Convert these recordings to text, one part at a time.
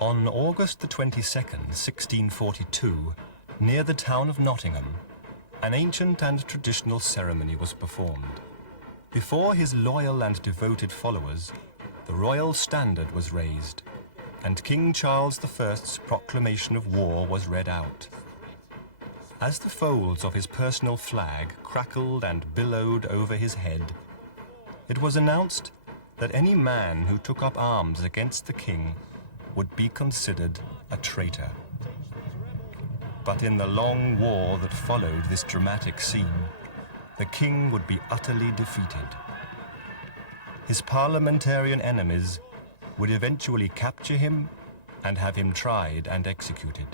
On August the 22nd, 1642, near the town of Nottingham, an ancient and traditional ceremony was performed. Before his loyal and devoted followers, the royal standard was raised, and King Charles I's proclamation of war was read out. As the folds of his personal flag crackled and billowed over his head, it was announced that any man who took up arms against the king would be considered a traitor. But in the long war that followed this dramatic scene, the king would be utterly defeated. His parliamentarian enemies would eventually capture him and have him tried and executed.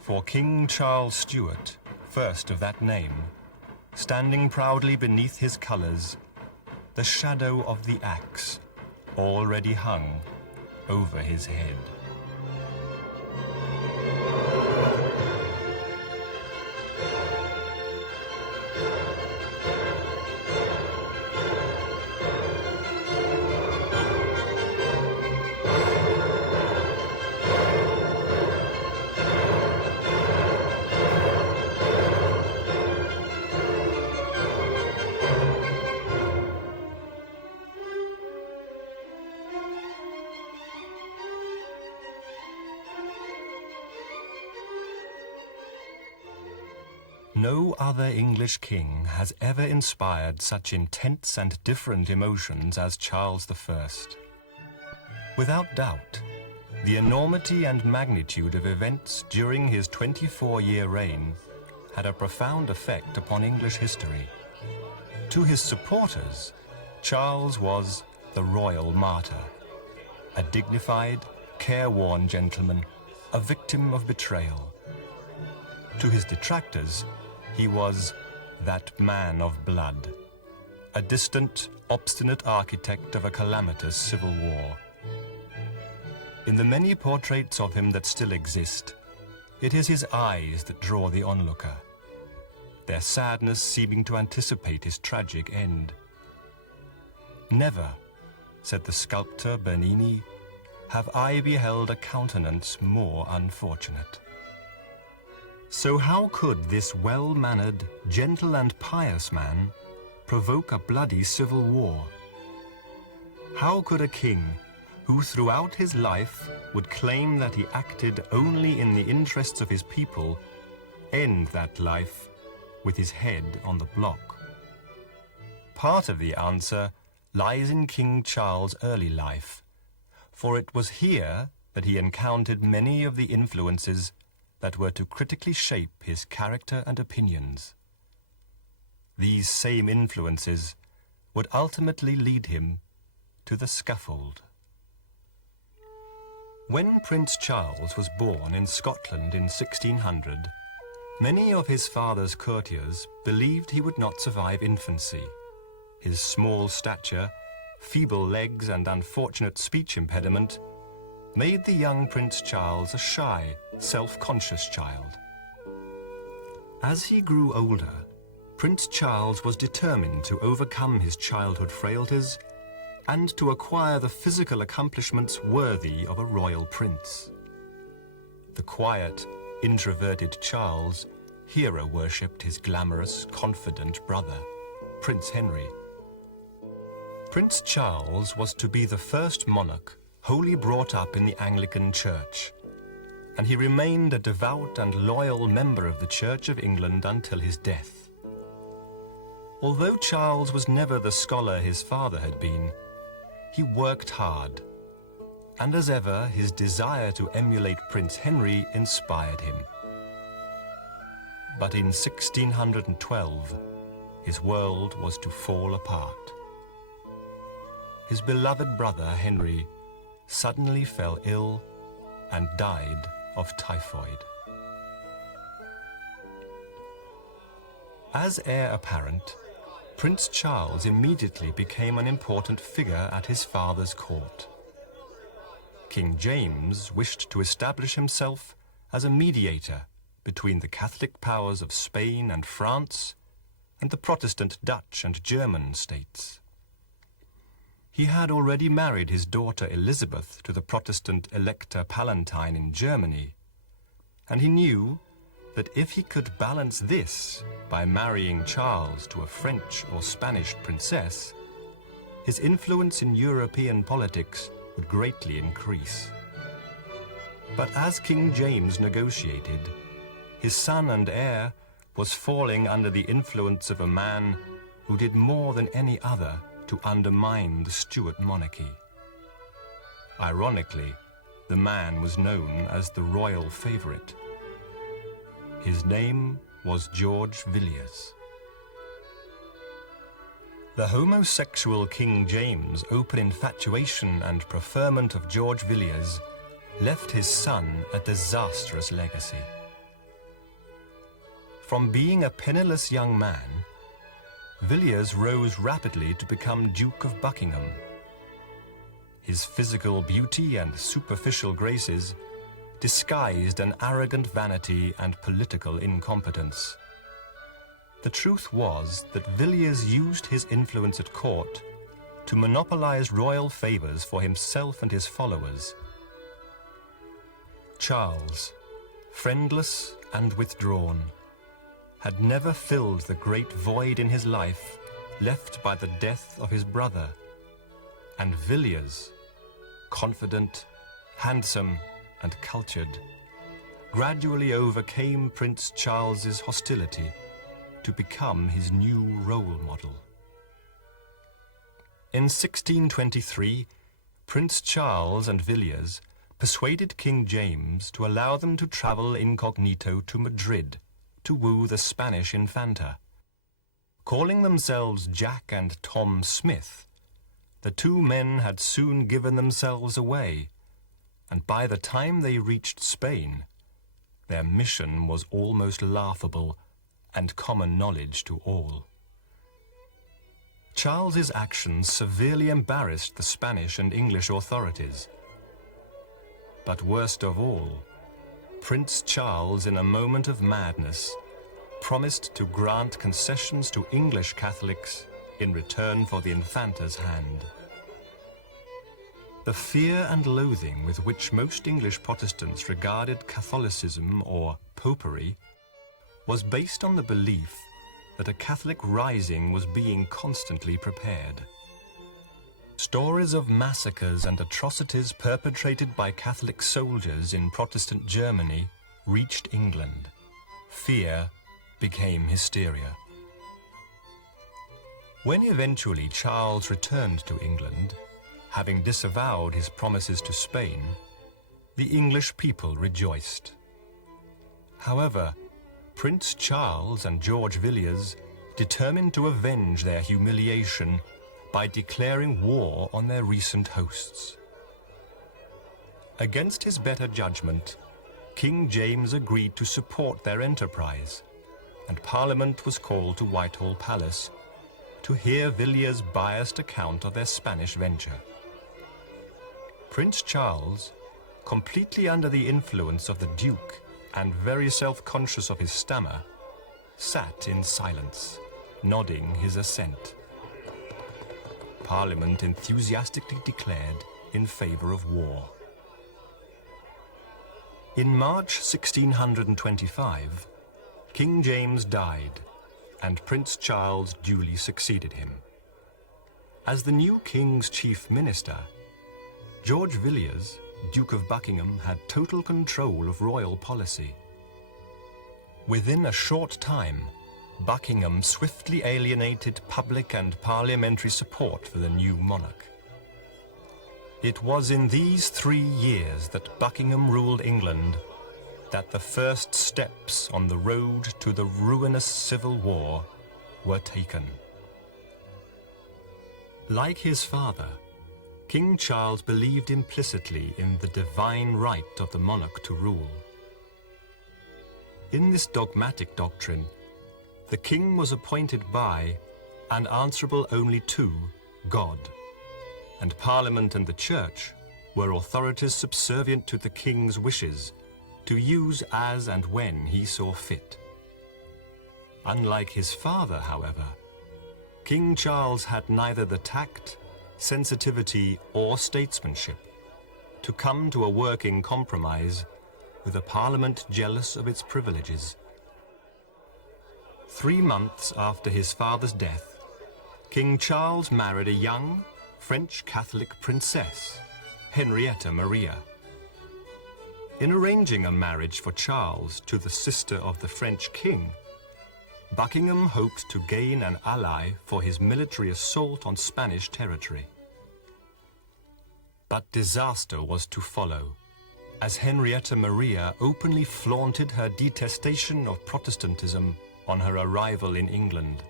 For King Charles Stuart, first of that name, standing proudly beneath his colours, the shadow of the axe already hung over his head. No other English king has ever inspired such intense and different emotions as Charles I. Without doubt, the enormity and magnitude of events during his 24-year reign had a profound effect upon English history. To his supporters, Charles was the royal martyr, a dignified, careworn gentleman, a victim of betrayal. To his detractors, he was that man of blood, a distant, obstinate architect of a calamitous civil war. In the many portraits of him that still exist, it is his eyes that draw the onlooker, their sadness seeming to anticipate his tragic end. "Never," said the sculptor Bernini, "have I beheld a countenance more unfortunate." So how could this well-mannered, gentle and pious man provoke a bloody civil war? How could a king, who throughout his life would claim that he acted only in the interests of his people, end that life with his head on the block? Part of the answer lies in King Charles' early life, for it was here that he encountered many of the influences that were to critically shape his character and opinions. These same influences would ultimately lead him to the scaffold. When Prince Charles was born in Scotland in 1600, many of his father's courtiers believed he would not survive infancy. His small stature, feeble legs and unfortunate speech impediment made the young Prince Charles a shy, self-conscious child. As he grew older, Prince Charles was determined to overcome his childhood frailties and to acquire the physical accomplishments worthy of a royal prince. The quiet, introverted Charles hero-worshipped his glamorous, confident brother, Prince Henry. Prince Charles was to be the first monarch wholly brought up in the Anglican Church, and he remained a devout and loyal member of the Church of England until his death. Although Charles was never the scholar his father had been, he worked hard, and as ever his desire to emulate Prince Henry inspired him. But in 1612, his world was to fall apart. His beloved brother Henry suddenly fell ill and died of typhoid. As heir apparent, Prince Charles immediately became an important figure at his father's court. King James wished to establish himself as a mediator between the Catholic powers of Spain and France and the Protestant Dutch and German states. He had already married his daughter Elizabeth to the Protestant Elector Palatine in Germany, and he knew that if he could balance this by marrying Charles to a French or Spanish princess, his influence in European politics would greatly increase. But as King James negotiated, his son and heir was falling under the influence of a man who did more than any other to undermine the Stuart monarchy. Ironically, the man was known as the royal favourite. His name was George Villiers. The homosexual King James' open infatuation and preferment of George Villiers left his son a disastrous legacy. From being a penniless young man, Villiers rose rapidly to become Duke of Buckingham. His physical beauty and superficial graces disguised an arrogant vanity and political incompetence. The truth was that Villiers used his influence at court to monopolize royal favors for himself and his followers. Charles, friendless and withdrawn, had never filled the great void in his life left by the death of his brother, and Villiers, confident, handsome, and cultured, gradually overcame Prince Charles's hostility to become his new role model. In 1623, Prince Charles and Villiers persuaded King James to allow them to travel incognito to Madrid to woo the Spanish Infanta. Calling themselves Jack and Tom Smith, the two men had soon given themselves away, and by the time they reached Spain, their mission was almost laughable and common knowledge to all. Charles's actions severely embarrassed the Spanish and English authorities. But worst of all, Prince Charles, in a moment of madness, promised to grant concessions to English Catholics in return for the Infanta's hand. The fear and loathing with which most English Protestants regarded Catholicism or popery was based on the belief that a Catholic rising was being constantly prepared. Stories of massacres and atrocities perpetrated by Catholic soldiers in Protestant Germany reached England. Fear became hysteria. When eventually Charles returned to England, having disavowed his promises to Spain, the English people rejoiced. However, Prince Charles and George Villiers determined to avenge their humiliation by declaring war on their recent hosts. Against his better judgment, King James agreed to support their enterprise, and Parliament was called to Whitehall Palace to hear Villiers' biased account of their Spanish venture. Prince Charles, completely under the influence of the Duke and very self-conscious of his stammer, sat in silence, nodding his assent. Parliament enthusiastically declared in favor of war. In March 1625, King James died, and Prince Charles duly succeeded him. As the new king's chief minister, George Villiers, Duke of Buckingham, had total control of royal policy. Within a short time, Buckingham swiftly alienated public and parliamentary support for the new monarch. It was in these 3 years that Buckingham ruled England that the first steps on the road to the ruinous civil war were taken. Like his father, King Charles believed implicitly in the divine right of the monarch to rule. In this dogmatic doctrine, the king was appointed by and answerable only to God, and Parliament and the Church were authorities subservient to the king's wishes to use as and when he saw fit. Unlike his father, however, King Charles had neither the tact sensitivity, or statesmanship to come to a working compromise with a parliament jealous of its privileges. 3 months after his father's death, King Charles married a young French Catholic princess, Henrietta Maria. In arranging a marriage for Charles to the sister of the French king, Buckingham hoped to gain an ally for his military assault on Spanish territory. But disaster was to follow, as Henrietta Maria openly flaunted her detestation of Protestantism on her arrival in England.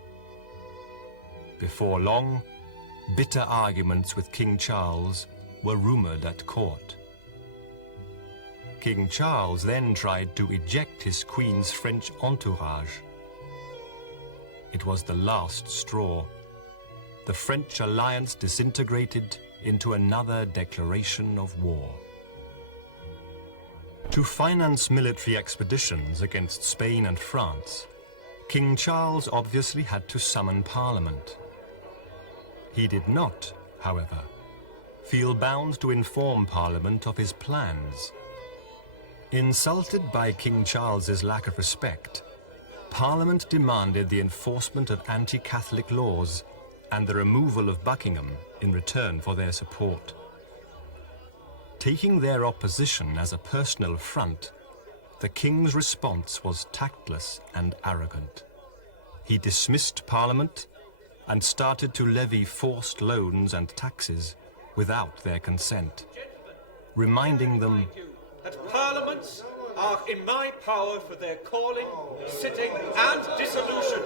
Before long, bitter arguments with King Charles were rumoured at court. King Charles then tried to eject his queen's French entourage. It was the last straw. The French alliance disintegrated into another declaration of war. To finance military expeditions against Spain and France, King Charles obviously had to summon Parliament. He did not, however, feel bound to inform Parliament of his plans. Insulted by King Charles's lack of respect, Parliament demanded the enforcement of anti-Catholic laws and the removal of Buckingham in return for their support. Taking their opposition as a personal affront, the king's response was tactless and arrogant. He dismissed Parliament and started to levy forced loans and taxes without their consent, reminding them that parliaments are in my power for their calling, sitting, and dissolution.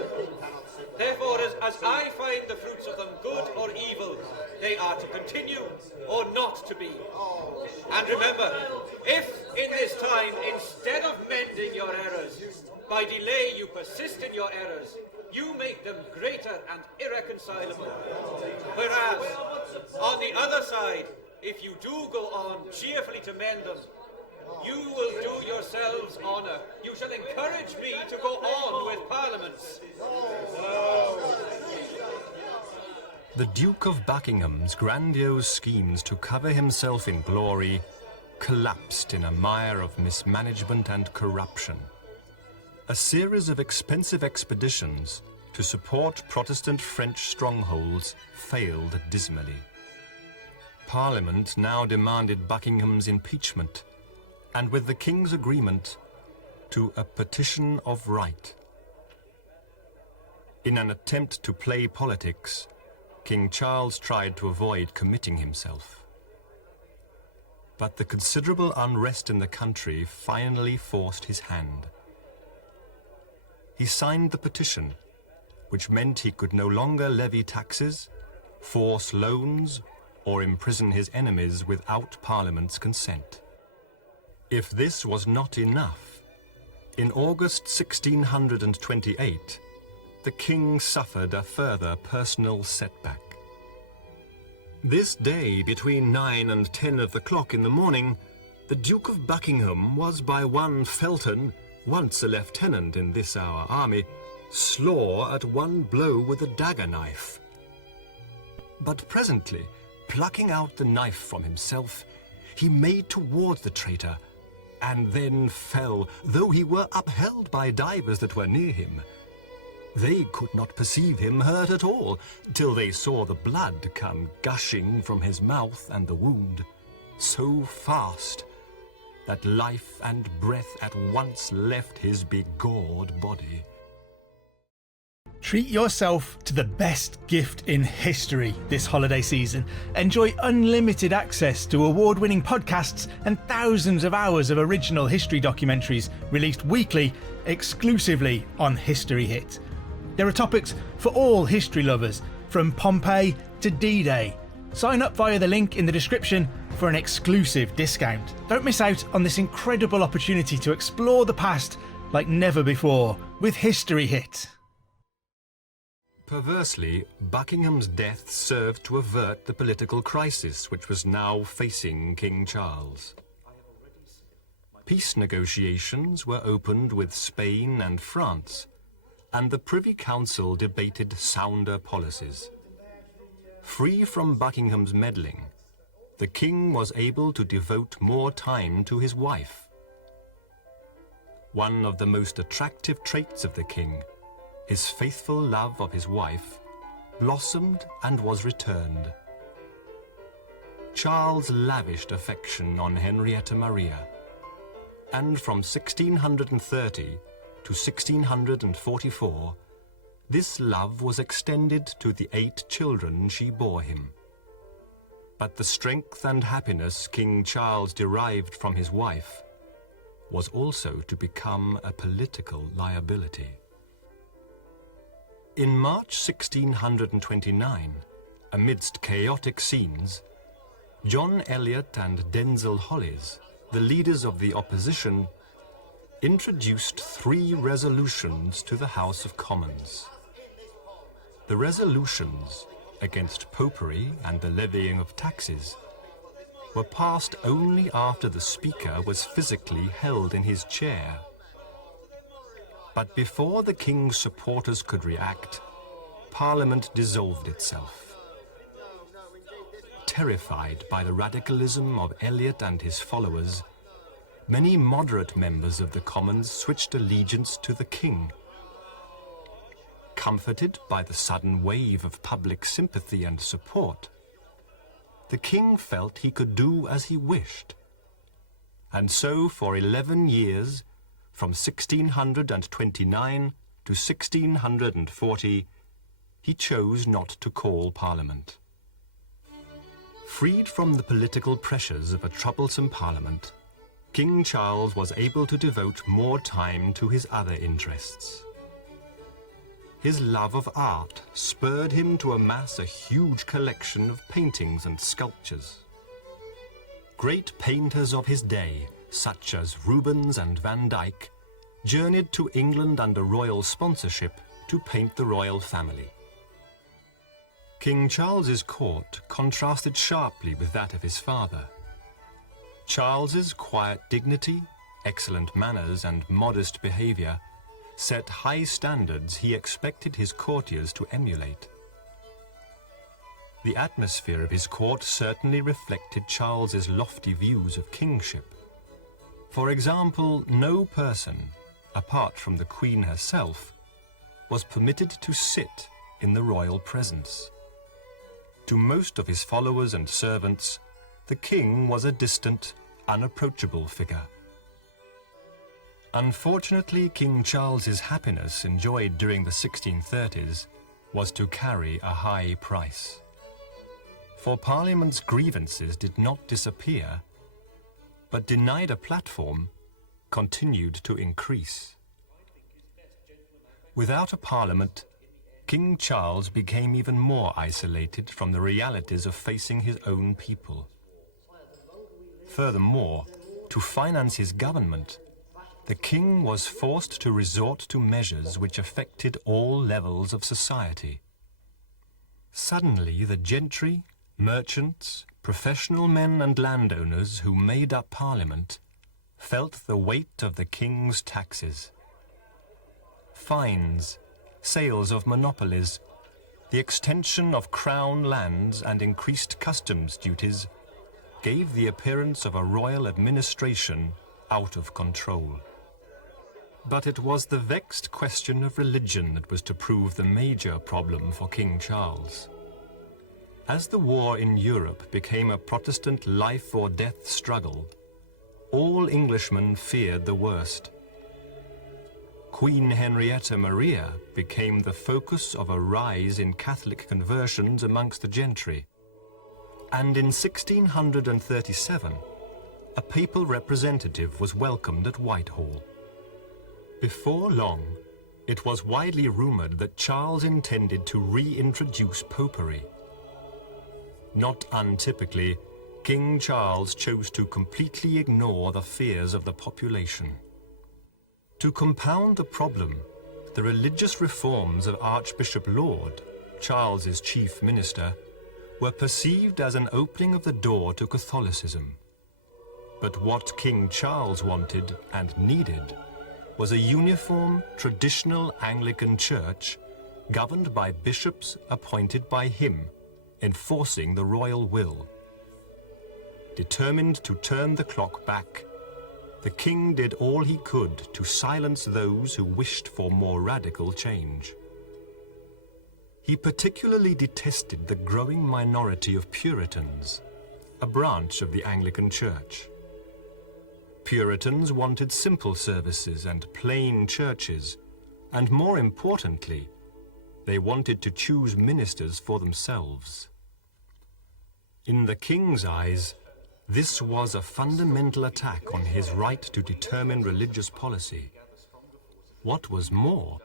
Therefore, as I find the fruits of them good or evil, they are to continue or not to be. And remember, if in this time, instead of mending your errors, by delay you persist in your errors, you make them greater and irreconcilable. Whereas, on the other side, if you do go on cheerfully to mend them, you will do yourselves honour. You shall encourage me to go on with parliaments. The Duke of Buckingham's grandiose schemes to cover himself in glory collapsed in a mire of mismanagement and corruption. A series of expensive expeditions to support Protestant French strongholds failed dismally. Parliament now demanded Buckingham's impeachment, and with the King's agreement, to a petition of right. In an attempt to play politics, King Charles tried to avoid committing himself. But the considerable unrest in the country finally forced his hand. He signed the petition, which meant he could no longer levy taxes, force loans, or imprison his enemies without Parliament's consent. If this was not enough, in August 1628, the king suffered a further personal setback. This day, between 9 and 10 of the clock in the morning, the Duke of Buckingham was by one Felton, once a lieutenant in this our army, slaw at one blow with a dagger knife. But presently, plucking out the knife from himself, he made towards the traitor, and then fell, though he were upheld by divers that were near him. They could not perceive him hurt at all, till they saw the blood come gushing from his mouth and the wound, so fast that life and breath at once left his begorred body. Treat yourself to the best gift in history this holiday season. Enjoy unlimited access to award-winning podcasts and thousands of hours of original history documentaries released weekly exclusively on History Hit. There are topics for all history lovers, from Pompeii to D-Day. Sign up via the link in the description for an exclusive discount. Don't miss out on this incredible opportunity to explore the past like never before with History Hit. Perversely, Buckingham's death served to avert the political crisis which was now facing King Charles. Peace negotiations were opened with Spain and France, and the Privy Council debated sounder policies. Free from Buckingham's meddling, the king was able to devote more time to his wife. One of the most attractive traits of the king, his faithful love of his wife, blossomed and was returned. Charles lavished affection on Henrietta Maria, and from 1630 to 1644, this love was extended to the 8 children she bore him. But the strength and happiness King Charles derived from his wife was also to become a political liability. In March 1629, amidst chaotic scenes, John Eliot and Denzil Hollis, the leaders of the opposition, introduced 3 resolutions to the House of Commons. The resolutions against popery and the levying of taxes were passed only after the Speaker was physically held in his chair. But before the King's supporters could react, Parliament dissolved itself. Terrified by the radicalism of Eliot and his followers, many moderate members of the Commons switched allegiance to the King. Comforted by the sudden wave of public sympathy and support, the King felt he could do as he wished. And so for 11 years, from 1629 to 1640, he chose not to call Parliament. Freed from the political pressures of a troublesome Parliament, King Charles was able to devote more time to his other interests. His love of art spurred him to amass a huge collection of paintings and sculptures. Great painters of his day, such as Rubens and Van Dyck, journeyed to England under royal sponsorship to paint the royal family. King Charles's court contrasted sharply with that of his father. Charles's quiet dignity, excellent manners, and modest behavior set high standards he expected his courtiers to emulate. The atmosphere of his court certainly reflected Charles's lofty views of kingship. For example, no person, apart from the Queen herself, was permitted to sit in the royal presence. To most of his followers and servants, the king was a distant, unapproachable figure. Unfortunately, King Charles's happiness enjoyed during the 1630s was to carry a high price. For Parliament's grievances did not disappear, but denied a platform, continued to increase. Without a Parliament, King Charles became even more isolated from the realities of facing his own people. Furthermore, to finance his government, the king was forced to resort to measures which affected all levels of society. Suddenly, the gentry, merchants, professional men and landowners who made up Parliament felt the weight of the king's taxes. Fines, sales of monopolies, the extension of crown lands and increased customs duties gave the appearance of a royal administration out of control. But it was the vexed question of religion that was to prove the major problem for King Charles. As the war in Europe became a Protestant life-or-death struggle, all Englishmen feared the worst. Queen Henrietta Maria became the focus of a rise in Catholic conversions amongst the gentry. And in 1637, a papal representative was welcomed at Whitehall. Before long, it was widely rumoured that Charles intended to reintroduce popery. Not untypically, King Charles chose to completely ignore the fears of the population. To compound the problem, the religious reforms of Archbishop Laud, Charles's chief minister, were perceived as an opening of the door to Catholicism. But what King Charles wanted and needed was a uniform, traditional Anglican church governed by bishops appointed by him, enforcing the royal will. Determined to turn the clock back, the king did all he could to silence those who wished for more radical change. He particularly detested the growing minority of Puritans, a branch of the Anglican Church. Puritans wanted simple services and plain churches, and more importantly, they wanted to choose ministers for themselves. In the king's eyes, this was a fundamental attack on his right to determine religious policy. What was more,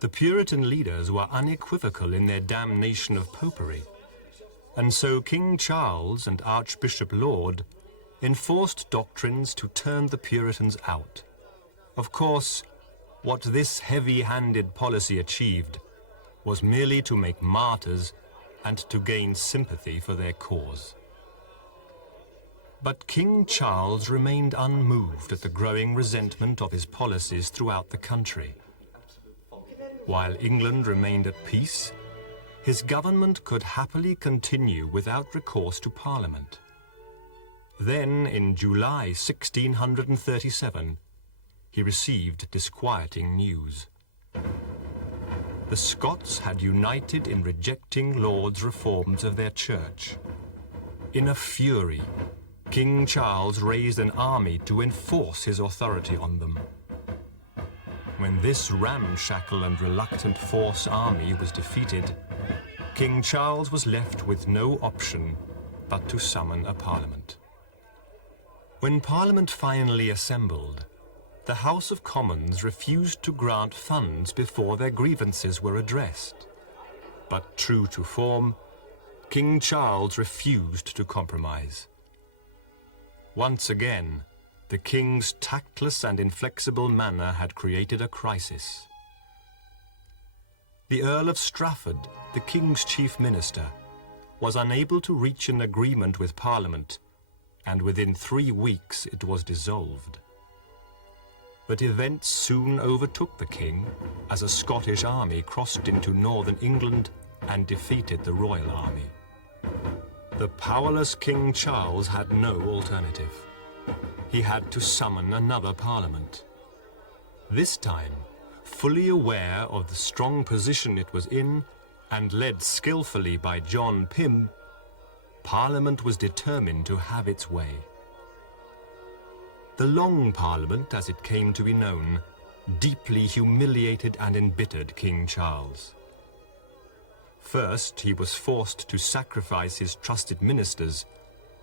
the Puritan leaders were unequivocal in their damnation of popery, and so King Charles and Archbishop Laud enforced doctrines to turn the Puritans out. Of course, what this heavy-handed policy achieved was merely to make martyrs and to gain sympathy for their cause. But King Charles remained unmoved at the growing resentment of his policies throughout the country. While England remained at peace, his government could happily continue without recourse to Parliament. Then, in July 1637, he received disquieting news. The Scots had united in rejecting Laud's reforms of their church. In a fury, King Charles raised an army to enforce his authority on them. When this ramshackle and reluctant force army was defeated, King Charles was left with no option but to summon a parliament. When Parliament finally assembled, the House of Commons refused to grant funds before their grievances were addressed. But true to form, King Charles refused to compromise. Once again, the king's tactless and inflexible manner had created a crisis. The Earl of Strafford, the king's chief minister, was unable to reach an agreement with Parliament, and within 3 weeks it was dissolved. But events soon overtook the king as a Scottish army crossed into northern England and defeated the royal army. The powerless King Charles had no alternative. He had to summon another parliament. This time, fully aware of the strong position it was in and led skillfully by John Pym, Parliament was determined to have its way. The Long Parliament, as it came to be known, deeply humiliated and embittered King Charles. First, he was forced to sacrifice his trusted ministers,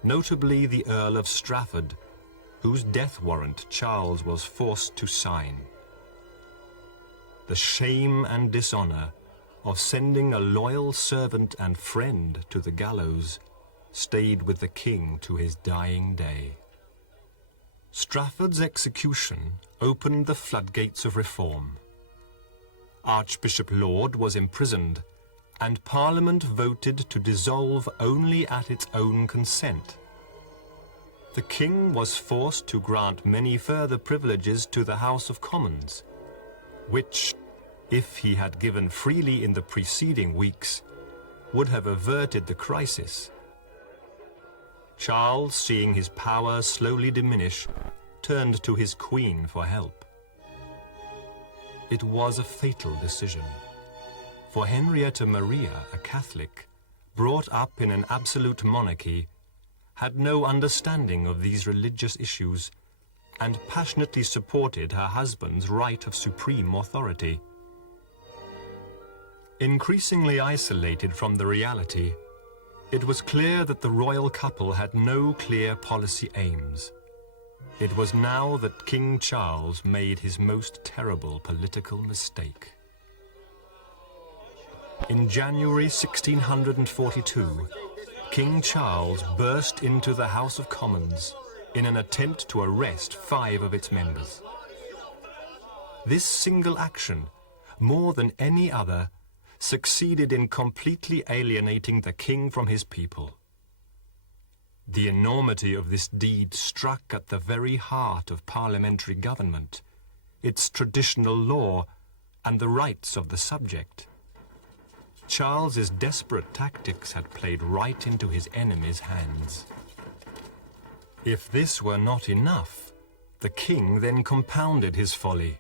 notably the Earl of Strafford, whose death warrant Charles was forced to sign. The shame and dishonor of sending a loyal servant and friend to the gallows stayed with the king to his dying day. Strafford's execution opened the floodgates of reform. Archbishop Laud was imprisoned, and Parliament voted to dissolve only at its own consent. The king was forced to grant many further privileges to the House of Commons, which, if he had given freely in the preceding weeks, would have averted the crisis. Charles, seeing his power slowly diminish, turned to his queen for help. It was a fatal decision, for Henrietta Maria, a Catholic, brought up in an absolute monarchy, had no understanding of these religious issues and passionately supported her husband's right of supreme authority. Increasingly isolated from the reality, it was clear that the royal couple had no clear policy aims. It was now that King Charles made his most terrible political mistake. In January 1642, King Charles burst into the House of Commons in an attempt to arrest 5 of its members. This single action, more than any other, succeeded in completely alienating the king from his people. The enormity of this deed struck at the very heart of parliamentary government, its traditional law, and the rights of the subject. Charles's desperate tactics had played right into his enemy's hands. If this were not enough, the king then compounded his folly.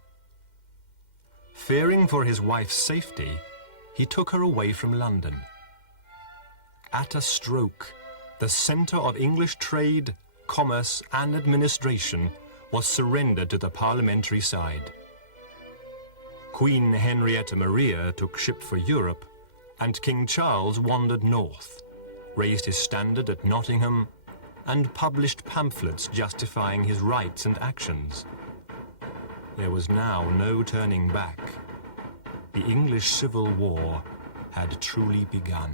Fearing for his wife's safety, he took her away from London. At a stroke, the centre of English trade, commerce, and administration was surrendered to the parliamentary side. Queen Henrietta Maria took ship for Europe, and King Charles wandered north, raised his standard at Nottingham, and published pamphlets justifying his rights and actions. There was now no turning back. The English Civil War had truly begun.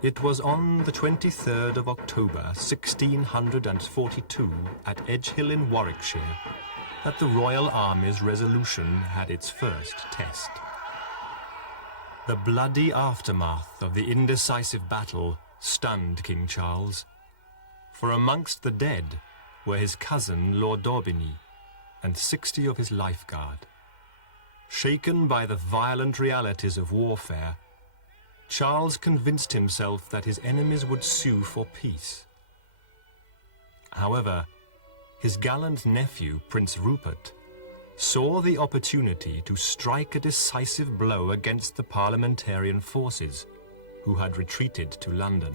It was on the 23rd of October 1642 at Edgehill in Warwickshire that the Royal Army's resolution had its first test. The bloody aftermath of the indecisive battle stunned King Charles, for amongst the dead were his cousin Lord Daubigny and 60 of his lifeguard. Shaken by the violent realities of warfare, Charles convinced himself that his enemies would sue for peace. However, his gallant nephew, Prince Rupert, saw the opportunity to strike a decisive blow against the parliamentarian forces, who had retreated to London.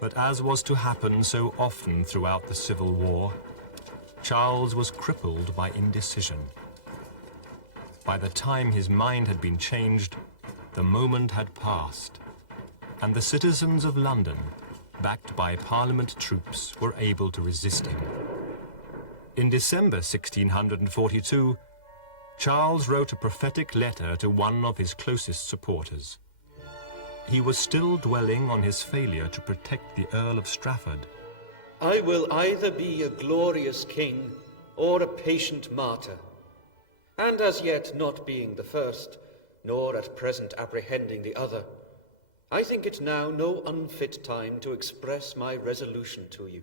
But as was to happen so often throughout the Civil War, Charles was crippled by indecision. By the time his mind had been changed, the moment had passed, and the citizens of London, backed by Parliament troops, were able to resist him. In December 1642, Charles wrote a prophetic letter to one of his closest supporters. He was still dwelling on his failure to protect the Earl of Strafford. I will either be a glorious king or a patient martyr, and as yet not being the first, nor at present apprehending the other, I think it now no unfit time to express my resolution to you.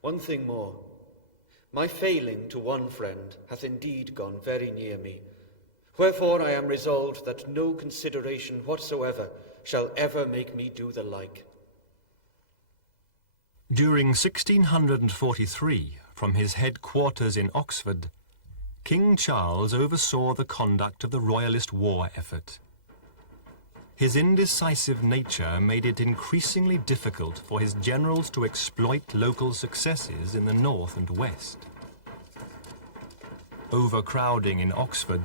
One thing more. My failing to one friend hath indeed gone very near me, wherefore I am resolved that no consideration whatsoever shall ever make me do the like. During 1643, from his headquarters in Oxford, King Charles oversaw the conduct of the Royalist war effort. His indecisive nature made it increasingly difficult for his generals to exploit local successes in the north and west. Overcrowding in Oxford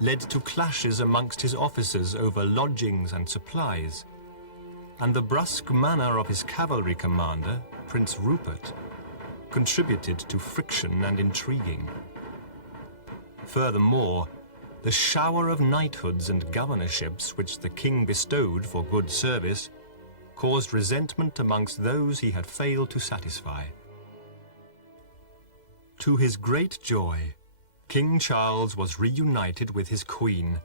led to clashes amongst his officers over lodgings and supplies, and the brusque manner of his cavalry commander, Prince Rupert, contributed to friction and intriguing. Furthermore, the shower of knighthoods and governorships which the king bestowed for good service caused resentment amongst those he had failed to satisfy. To his great joy, King Charles was reunited with his queen,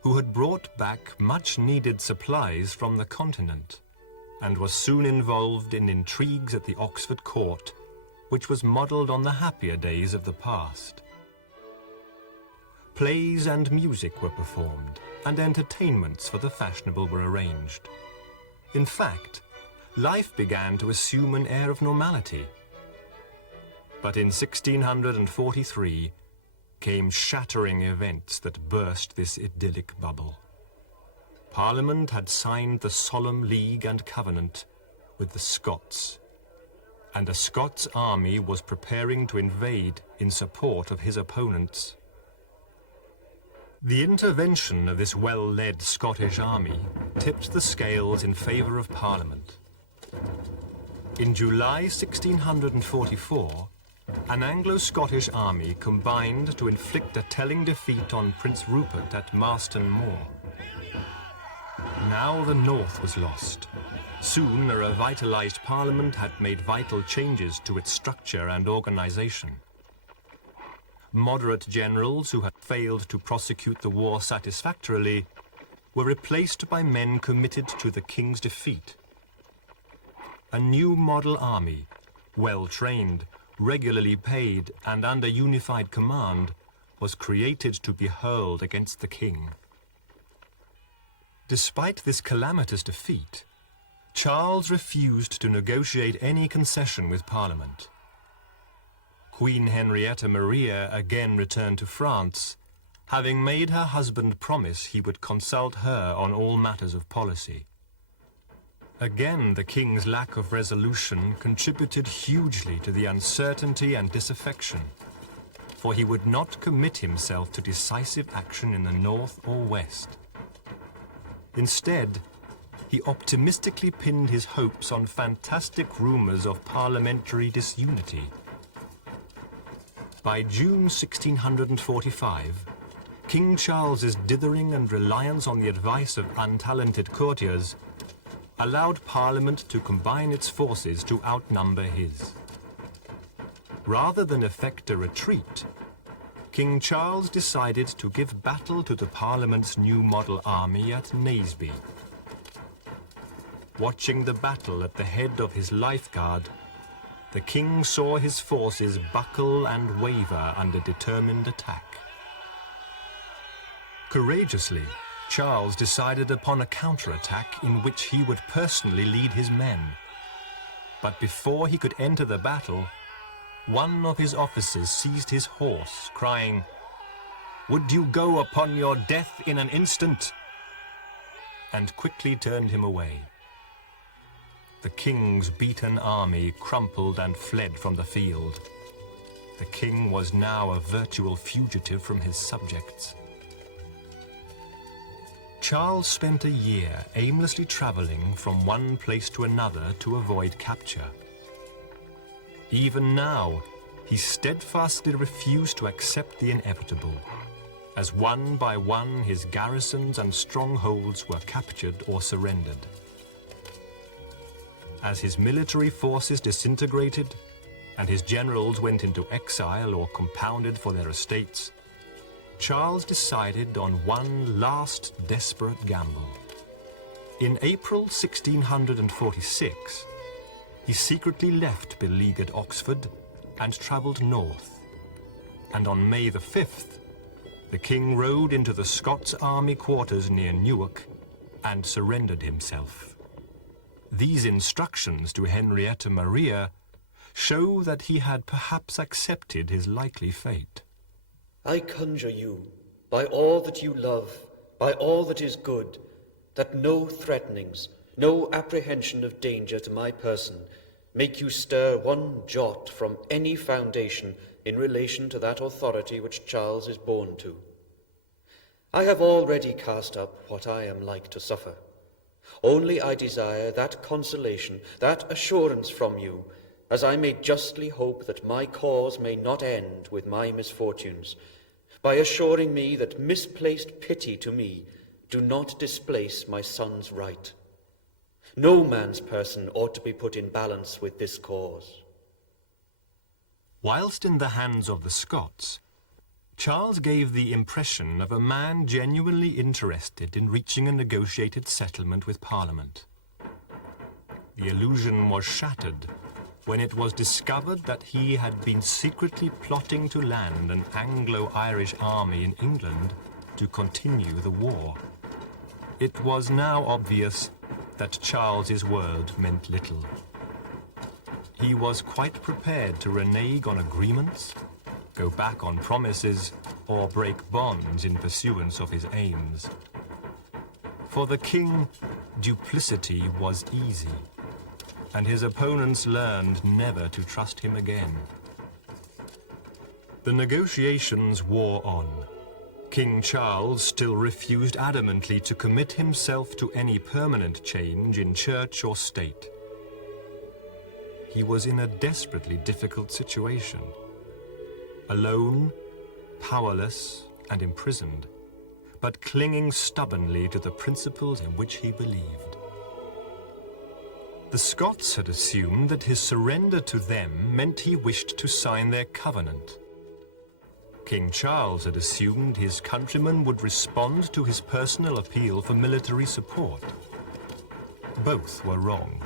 who had brought back much-needed supplies from the continent, and was soon involved in intrigues at the Oxford court, which was modelled on the happier days of the past. Plays and music were performed, and entertainments for the fashionable were arranged. In fact, life began to assume an air of normality. But in 1643 came shattering events that burst this idyllic bubble. Parliament had signed the Solemn League and Covenant with the Scots, and a Scots army was preparing to invade in support of his opponents. The intervention of this well-led Scottish army tipped the scales in favour of Parliament. In July 1644, an Anglo-Scottish army combined to inflict a telling defeat on Prince Rupert at Marston Moor. Now the north was lost. Soon a revitalised Parliament had made vital changes to its structure and organisation. Moderate generals who had failed to prosecute the war satisfactorily were replaced by men committed to the king's defeat. A new model army, well trained, regularly paid and under unified command, was created to be hurled against the king. Despite this calamitous defeat, Charles refused to negotiate any concession with Parliament. Queen Henrietta Maria again returned to France, having made her husband promise he would consult her on all matters of policy. Again, the king's lack of resolution contributed hugely to the uncertainty and disaffection, for he would not commit himself to decisive action in the north or west. Instead, he optimistically pinned his hopes on fantastic rumors of parliamentary disunity. By June 1645, King Charles's dithering and reliance on the advice of untalented courtiers allowed Parliament to combine its forces to outnumber his. Rather than effect a retreat, King Charles decided to give battle to the Parliament's new model army at Naseby. Watching the battle at the head of his life guard, the king saw his forces buckle and waver under determined attack. Courageously, Charles decided upon a counterattack in which he would personally lead his men. But before he could enter the battle, one of his officers seized his horse, crying, "Would you go upon your death in an instant?" and quickly turned him away. The king's beaten army crumpled and fled from the field. The king was now a virtual fugitive from his subjects. Charles spent a year aimlessly traveling from one place to another to avoid capture. Even now, he steadfastly refused to accept the inevitable, as one by one his garrisons and strongholds were captured or surrendered. As his military forces disintegrated and his generals went into exile or compounded for their estates, Charles decided on one last desperate gamble. In April 1646, he secretly left beleaguered Oxford and travelled north, and on May the 5th, the king rode into the Scots army quarters near Newark and surrendered himself. These instructions to Henrietta Maria show that he had perhaps accepted his likely fate. I conjure you, by all that you love, by all that is good, that no threatenings, no apprehension of danger to my person make you stir one jot from any foundation in relation to that authority which Charles is born to. I have already cast up what I am like to suffer. Only I desire that consolation, that assurance from you, as I may justly hope that my cause may not end with my misfortunes, by assuring me that misplaced pity to me do not displace my son's right. No man's person ought to be put in balance with this cause. Whilst in the hands of the Scots, Charles gave the impression of a man genuinely interested in reaching a negotiated settlement with Parliament. The illusion was shattered when it was discovered that he had been secretly plotting to land an Anglo-Irish army in England to continue the war. It was now obvious that Charles's word meant little. He was quite prepared to renege on agreements, go back on promises, or break bonds in pursuance of his aims. For the king, duplicity was easy, and his opponents learned never to trust him again. The negotiations wore on. King Charles still refused adamantly to commit himself to any permanent change in church or state. He was in a desperately difficult situation. Alone, powerless, and imprisoned, but clinging stubbornly to the principles in which he believed. The Scots had assumed that his surrender to them meant he wished to sign their covenant. King Charles had assumed his countrymen would respond to his personal appeal for military support. Both were wrong.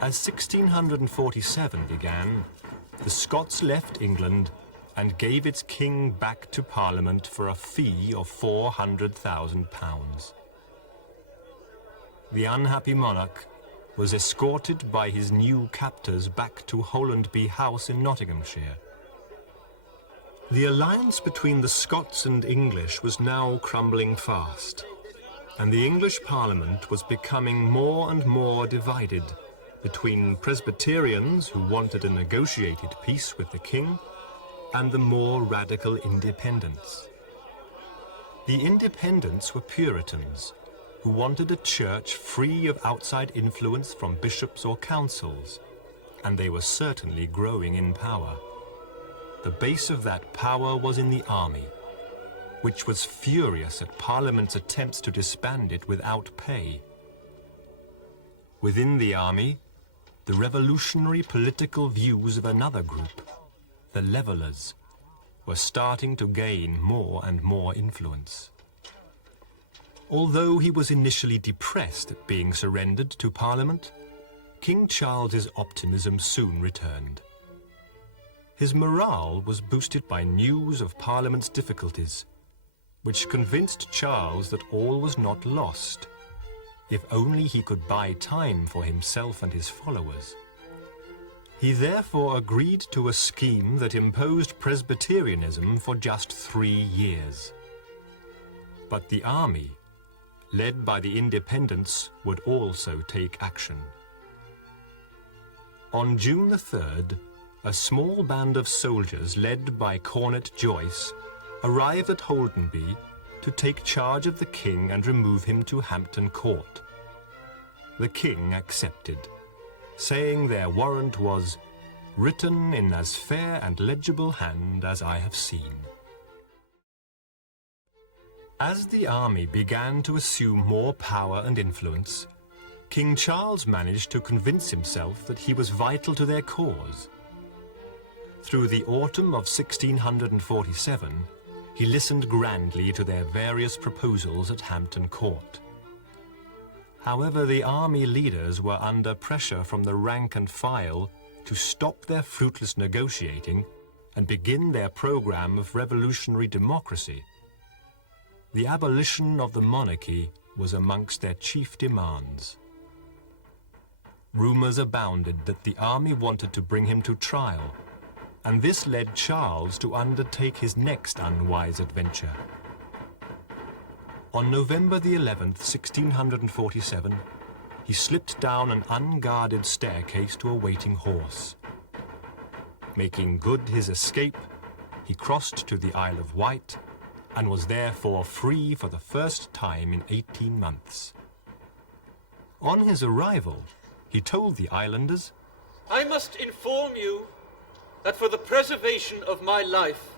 As 1647 began, the Scots left England and gave its king back to Parliament for a fee of £400,000. The unhappy monarch was escorted by his new captors back to Hollandby House in Nottinghamshire. The alliance between the Scots and English was now crumbling fast, and the English Parliament was becoming more and more divided between Presbyterians who wanted a negotiated peace with the king and the more radical Independents. The Independents were Puritans who wanted a church free of outside influence from bishops or councils, and they were certainly growing in power. The base of that power was in the army, which was furious at Parliament's attempts to disband it without pay. Within the army, the revolutionary political views of another group, the Levellers, were starting to gain more and more influence. Although he was initially depressed at being surrendered to Parliament, King Charles's optimism soon returned. His morale was boosted by news of Parliament's difficulties, which convinced Charles that all was not lost, if only he could buy time for himself and his followers. He therefore agreed to a scheme that imposed Presbyterianism for just 3 years. But the army, led by the Independents, would also take action. On June the 3rd, a small band of soldiers led by Cornet Joyce arrived at Holdenby to take charge of the king and remove him to Hampton Court. The king accepted, saying their warrant was written in as fair and legible hand as I have seen. As the army began to assume more power and influence, King Charles managed to convince himself that he was vital to their cause. Through the autumn of 1647, he listened grandly to their various proposals at Hampton Court. However, the army leaders were under pressure from the rank and file to stop their fruitless negotiating and begin their program of revolutionary democracy. The abolition of the monarchy was amongst their chief demands. Rumors abounded that the army wanted to bring him to trial, and this led Charles to undertake his next unwise adventure. On November the 11th, 1647, he slipped down an unguarded staircase to a waiting horse. Making good his escape, he crossed to the Isle of Wight and was therefore free for the first time in 18 months. On his arrival, he told the islanders, I must inform you that for the preservation of my life,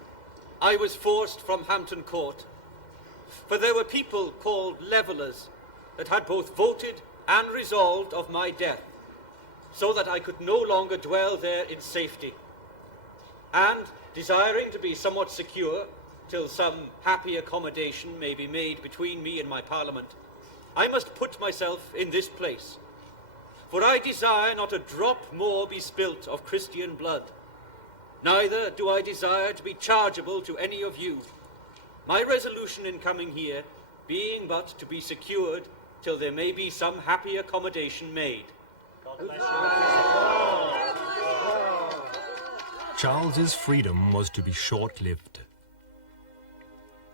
I was forced from Hampton Court. For there were people called Levellers that had both voted and resolved of my death, so that I could no longer dwell there in safety. And, desiring to be somewhat secure, till some happy accommodation may be made between me and my Parliament, I must put myself in this place. For I desire not a drop more be spilt of Christian blood. Neither do I desire to be chargeable to any of you. My resolution in coming here being but to be secured till there may be some happy accommodation made. God bless you. Charles's freedom was to be short-lived.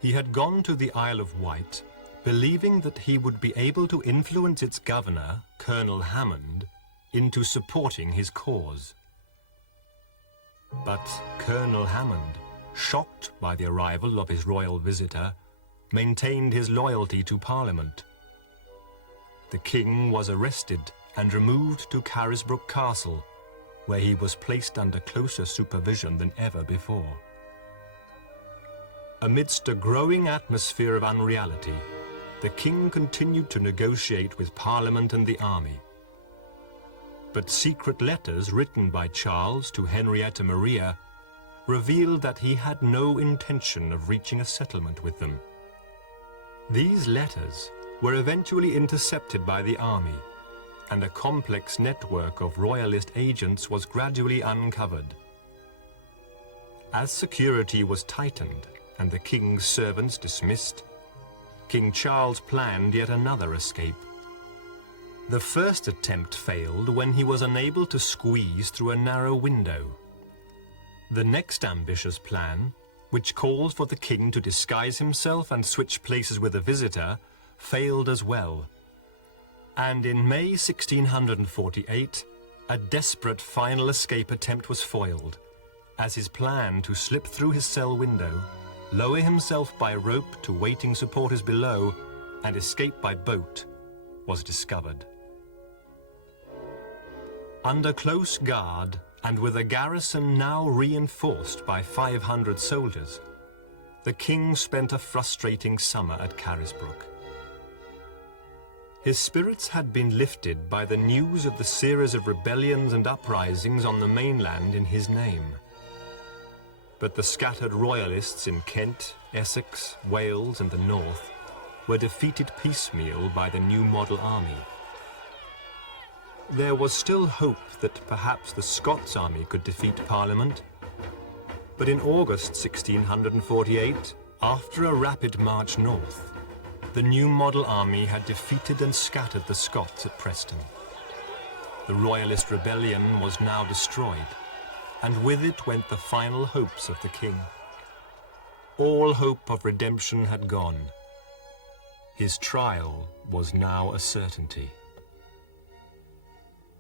He had gone to the Isle of Wight, believing that he would be able to influence its governor, Colonel Hammond, into supporting his cause. But Colonel Hammond, shocked by the arrival of his royal visitor, maintained his loyalty to Parliament. The king was arrested and removed to Carisbrooke Castle, where he was placed under closer supervision than ever before. Amidst a growing atmosphere of unreality, the king continued to negotiate with Parliament and the army. But secret letters written by Charles to Henrietta Maria revealed that he had no intention of reaching a settlement with them. These letters were eventually intercepted by the army, and a complex network of royalist agents was gradually uncovered. As security was tightened and the king's servants dismissed, King Charles planned yet another escape. The first attempt failed when he was unable to squeeze through a narrow window. The next ambitious plan, which called for the king to disguise himself and switch places with a visitor, failed as well. And in May 1648, a desperate final escape attempt was foiled, as his plan to slip through his cell window, lower himself by rope to waiting supporters below, and escape by boat was discovered. Under close guard, and with a garrison now reinforced by 500 soldiers, the king spent a frustrating summer at Carisbrooke. His spirits had been lifted by the news of the series of rebellions and uprisings on the mainland in his name. But the scattered royalists in Kent, Essex, Wales and the north were defeated piecemeal by the new model army. There was still hope that perhaps the Scots army could defeat Parliament, but in August 1648, after a rapid march north, the new model army had defeated and scattered the Scots at Preston. The royalist rebellion was now destroyed, and with it went the final hopes of the king. All hope of redemption had gone. His trial was now a certainty.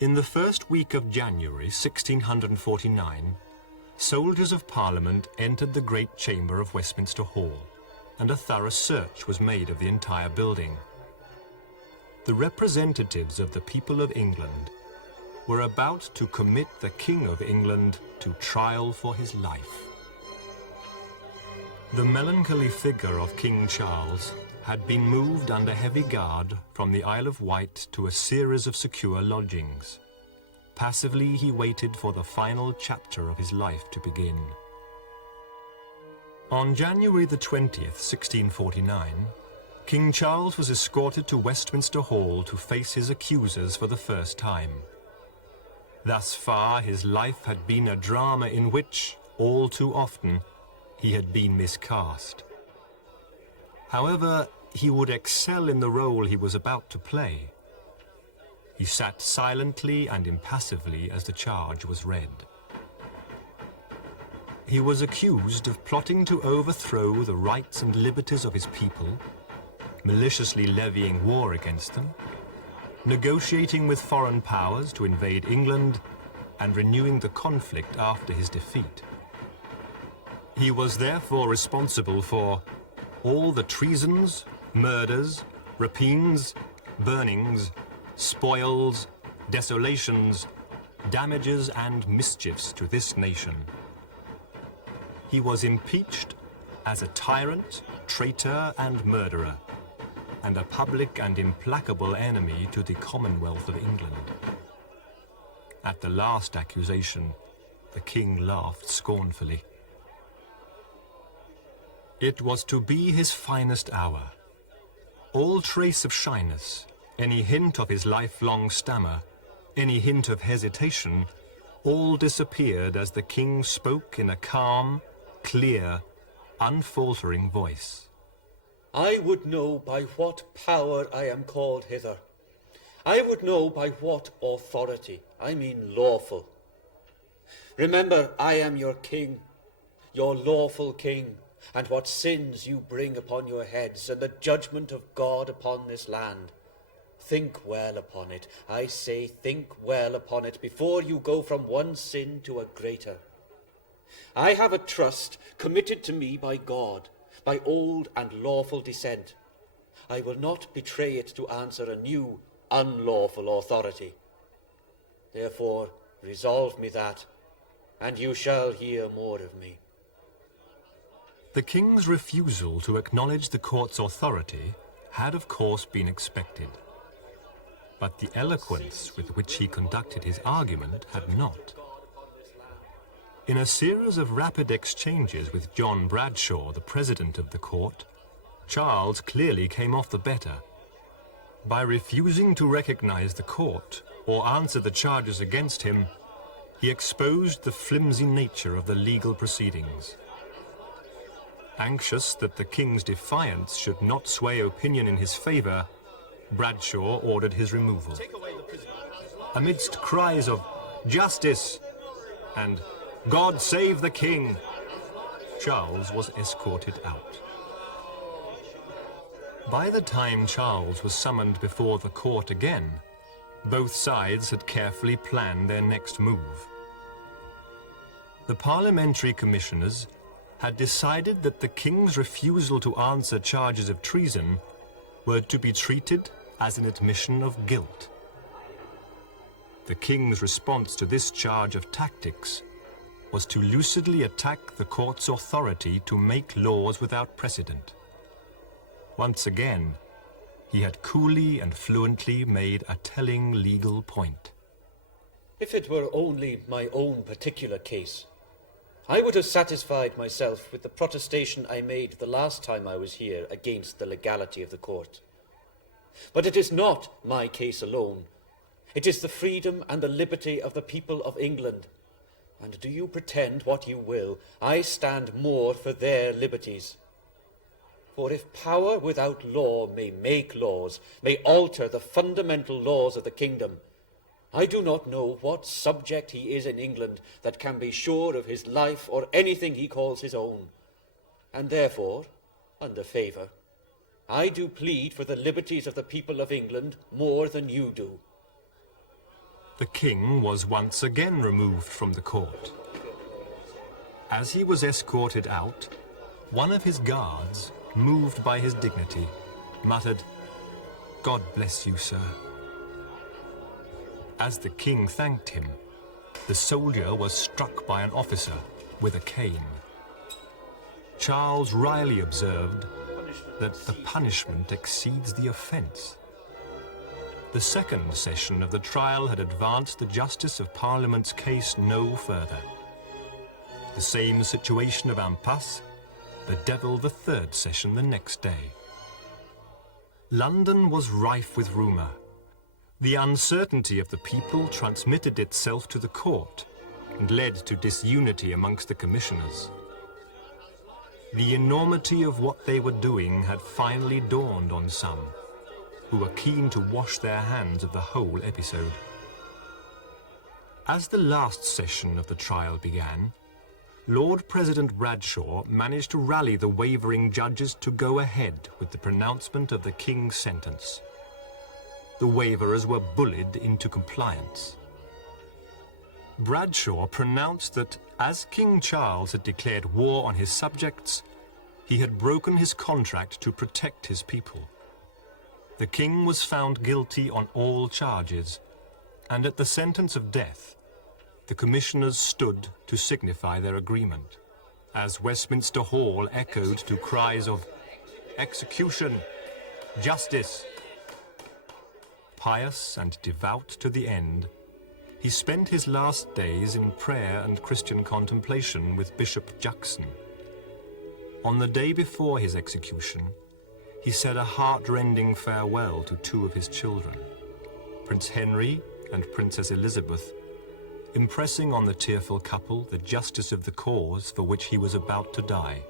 In the first week of January 1649, soldiers of Parliament entered the great chamber of Westminster Hall, and a thorough search was made of the entire building. The representatives of the people of England were about to commit the King of England to trial for his life. The melancholy figure of King Charles had been moved under heavy guard from the Isle of Wight to a series of secure lodgings. Passively he waited for the final chapter of his life to begin. On January the 20th, 1649, King Charles was escorted to Westminster Hall to face his accusers for the first time. Thus far his life had been a drama in which, all too often, he had been miscast. However, he would excel in the role he was about to play. He sat silently and impassively as the charge was read. He was accused of plotting to overthrow the rights and liberties of his people, maliciously levying war against them, negotiating with foreign powers to invade England, and renewing the conflict after his defeat. He was therefore responsible for all the treasons, murders, rapines, burnings, spoils, desolations, damages and mischiefs to this nation. He was impeached as a tyrant, traitor and murderer, and a public and implacable enemy to the Commonwealth of England. At the last accusation, the king laughed scornfully. It was to be his finest hour. All trace of shyness, any hint of his lifelong stammer, any hint of hesitation, all disappeared as the king spoke in a calm, clear, unfaltering voice. I would know by what power I am called hither. I would know by what authority, I mean lawful. Remember, I am your king, your lawful king, and what sins you bring upon your heads, and the judgment of God upon this land. Think well upon it. I say, think well upon it before you go from one sin to a greater. I have a trust committed to me by God, by old and lawful descent. I will not betray it to answer a new, unlawful authority. Therefore, resolve me that, and you shall hear more of me. The king's refusal to acknowledge the court's authority had of course been expected, but the eloquence with which he conducted his argument had not. In a series of rapid exchanges with John Bradshaw, the president of the court, Charles clearly came off the better. By refusing to recognize the court or answer the charges against him, he exposed the flimsy nature of the legal proceedings. Anxious that the king's defiance should not sway opinion in his favour, Bradshaw ordered his removal. Amidst cries of "Justice!" and "God save the king!" Charles was escorted out. By the time Charles was summoned before the court again, both sides had carefully planned their next move. The parliamentary commissioners had decided that the king's refusal to answer charges of treason were to be treated as an admission of guilt. The king's response to this charge of tactics was to lucidly attack the court's authority to make laws without precedent. Once again, he had coolly and fluently made a telling legal point. If it were only my own particular case, I would have satisfied myself with the protestation I made the last time I was here against the legality of the court. But it is not my case alone. It is the freedom and the liberty of the people of England. And do you pretend what you will, I stand more for their liberties. For if power without law may make laws, may alter the fundamental laws of the kingdom, I do not know what subject he is in England that can be sure of his life or anything he calls his own. And therefore, under favour, I do plead for the liberties of the people of England more than you do. The king was once again removed from the court. As he was escorted out, one of his guards, moved by his dignity, muttered, "God bless you, sir." As the king thanked him, the soldier was struck by an officer with a cane. Charles wryly observed that the punishment exceeds the offence. The second session of the trial had advanced the Justice of Parliament's case no further. The same situation of impasse bedeviled the third session the next day. London was rife with rumour. The uncertainty of the people transmitted itself to the court and led to disunity amongst the commissioners. The enormity of what they were doing had finally dawned on some, who were keen to wash their hands of the whole episode. As the last session of the trial began, Lord President Bradshaw managed to rally the wavering judges to go ahead with the pronouncement of the king's sentence. The waverers were bullied into compliance. Bradshaw pronounced that, as King Charles had declared war on his subjects, he had broken his contract to protect his people. The king was found guilty on all charges, and at the sentence of death, the commissioners stood to signify their agreement, as Westminster Hall echoed to cries of "Execution! Justice!" Pious and devout to the end, he spent his last days in prayer and Christian contemplation with Bishop Juxon. On the day before his execution, he said a heart-rending farewell to two of his children, Prince Henry and Princess Elizabeth, impressing on the tearful couple the justice of the cause for which he was about to die.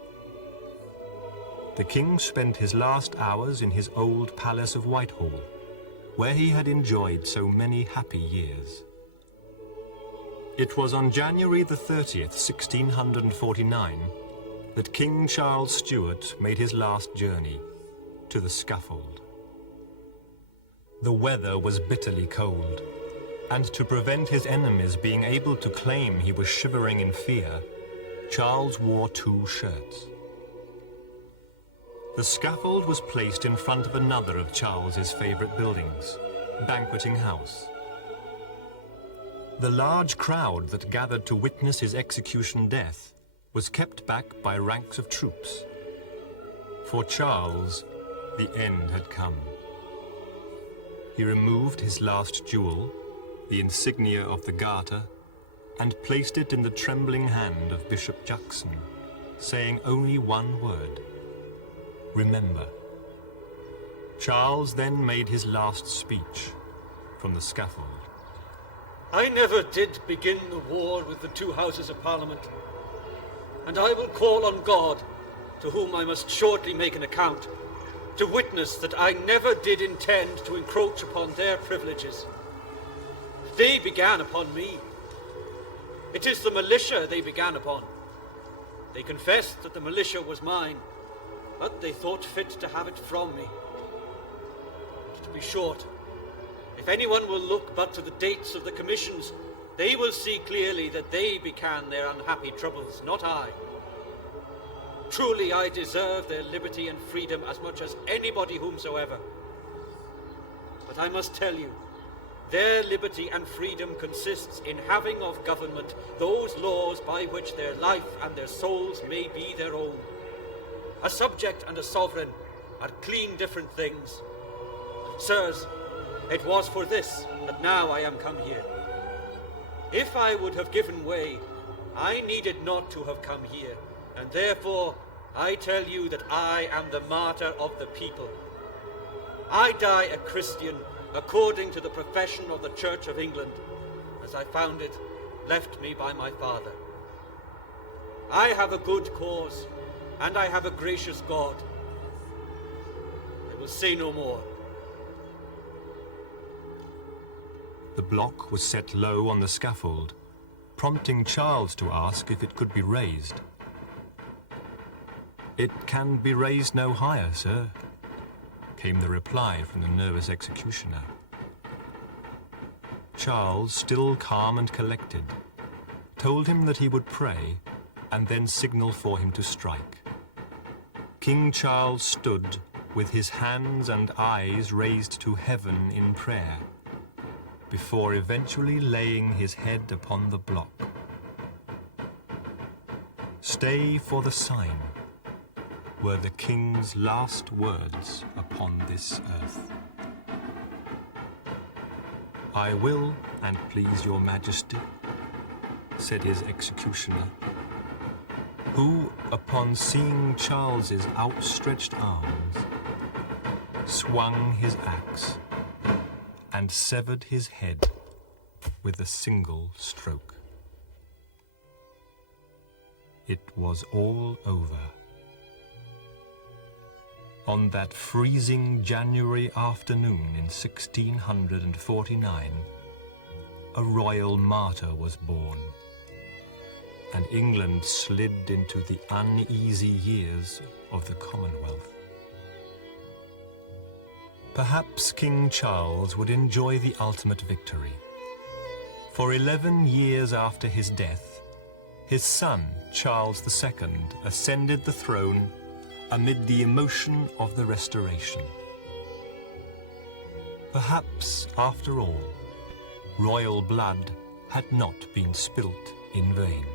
The king spent his last hours in his old palace of Whitehall, where he had enjoyed so many happy years. It was on January the 30th, 1649, that King Charles Stuart made his last journey to the scaffold. The weather was bitterly cold, and to prevent his enemies being able to claim he was shivering in fear, Charles wore 2 shirts. The scaffold was placed in front of another of Charles's favourite buildings, Banqueting House. The large crowd that gathered to witness his execution death was kept back by ranks of troops. For Charles, the end had come. He removed his last jewel, the insignia of the Garter, and placed it in the trembling hand of Bishop Juxon, saying only one word: "Remember." Charles then made his last speech from the scaffold. I never did begin the war with the two Houses of Parliament, and I will call on God, to whom I must shortly make an account, to witness that I never did intend to encroach upon their privileges. They began upon me. It is the militia they began upon. They confessed that the militia was mine, but they thought fit to have it from me. To be short, if anyone will look but to the dates of the commissions, they will see clearly that they began their unhappy troubles, not I. Truly I deserve their liberty and freedom as much as anybody whomsoever. But I must tell you, their liberty and freedom consists in having of government those laws by which their life and their souls may be their own. A subject and a sovereign are clean different things. Sirs, it was for this that now I am come here. If I would have given way, I needed not to have come here, and therefore I tell you that I am the martyr of the people. I die a Christian according to the profession of the Church of England, as I found it left me by my father. I have a good cause, and I have a gracious God. I will say no more. The block was set low on the scaffold, prompting Charles to ask if it could be raised. "It can be raised no higher, sir," came the reply from the nervous executioner. Charles, still calm and collected, told him that he would pray and then signal for him to strike. King Charles stood with his hands and eyes raised to heaven in prayer, before eventually laying his head upon the block. "Stay for the sign," were the king's last words upon this earth. "I will, and please your majesty," said his executioner, who, upon seeing Charles's outstretched arms, swung his axe and severed his head with a single stroke. It was all over. On that freezing January afternoon in 1649, a royal martyr was born, and England slid into the uneasy years of the Commonwealth. Perhaps King Charles would enjoy the ultimate victory. For 11 years after his death, his son, Charles II, ascended the throne amid the emotion of the Restoration. Perhaps, after all, royal blood had not been spilt in vain.